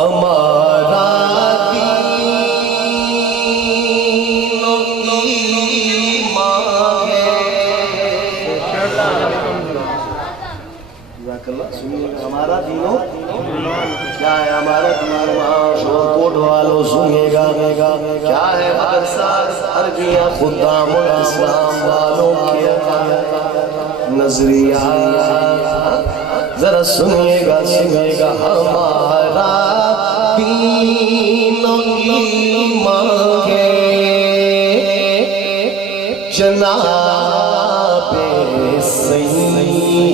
ہمارا دین و ایمان ہے۔ ہمارا دین و کیا ہے؟ ہمارا دین کوٹ والوں سنیے گا کیا ہے؟ مدرسہ عربیہ خدام الاسلام والوں کے نظریہ ذرا سنیے گا ہمارا دین و ایمان ہے جناب سیدہ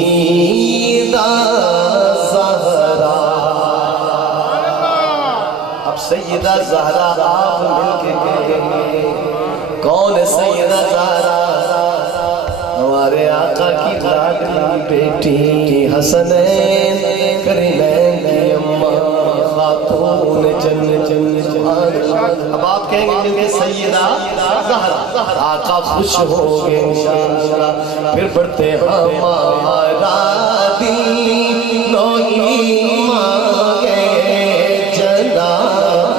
زہرا۔ اب سیدہ زہرا آپ مل کے گئے، کون ہے سیدہ زہرا؟ ہمارے آقا کی لاڈلی بیٹی حسنین کرینین کی اماں خاتون جنت۔ اب آپ کہیں گے سیدہ زہرا، آقا خوش ہو گئے انشاءاللہ۔ پھر پڑھتے ہمارا دین و ایمان ہے جناب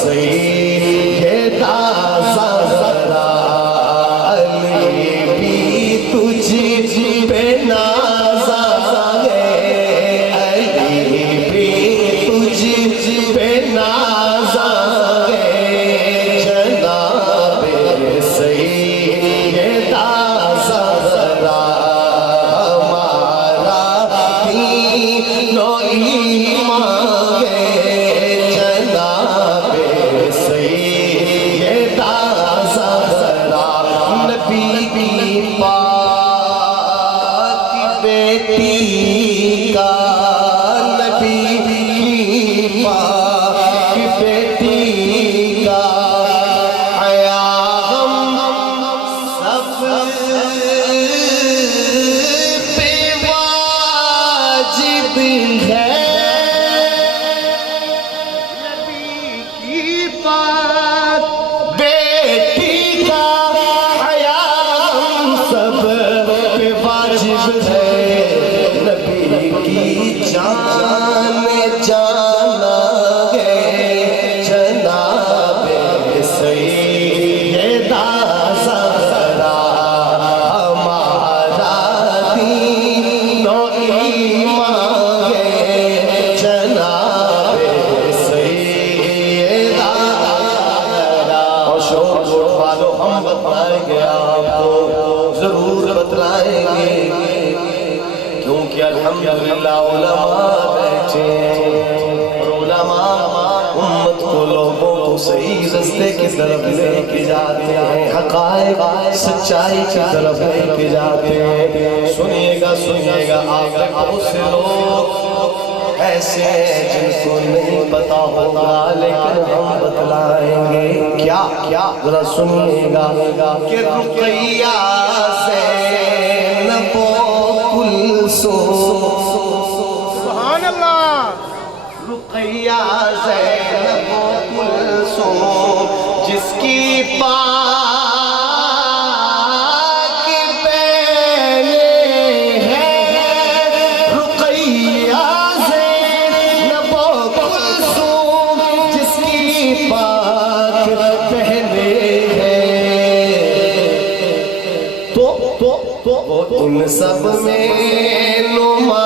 سیدہ زہرا، علی بھی تجھ پہ نازا ہے، علی بھی تجھ پہ نازا ہے جناب سیدہ زہرا۔ ہمارا دین و ایمان ہے جناب سیدہ زہرا۔ نبی پاک بیٹی کا، نبی پاک بیٹی کا حیا ہم سب پہ واجب ہے، نبی کی پاک بیٹی کا حیا ہم سب پہ واجب ہے، نبی کی جان جانا ہے جناب سیدہ زہرا۔ ہمارا دین و ایمان ہے جناب سیدہ زہرا۔ اور شور کوٹ والوں ہم بتلائیں گے، آپ کو ضرور بتلائیں گے، کیونکہ الحمدللہ علماء بیٹھے اور علماء امت کو لوگوں کو صحیح راستے کی طرف لے کے جاتے ہیں، حقائق سچائی کی طرف لے کے جاتے ہیں۔ سنیے گا آپ میں بہت سے لوگ ایسے ہیں جن کو نہیں پتا ہوگا، لیکن ہم بتلائیں گے کیا ذرا سنیے گا کہ رقیہ زینب و کلثوم، سبحان اللہ، رقیہ زینب و کلثوم جس کی پاک بینیں ہیں، رقیہ زینب و کلثوم جس کی پاک بینیں ہیں، تو ان سب میں نمایاں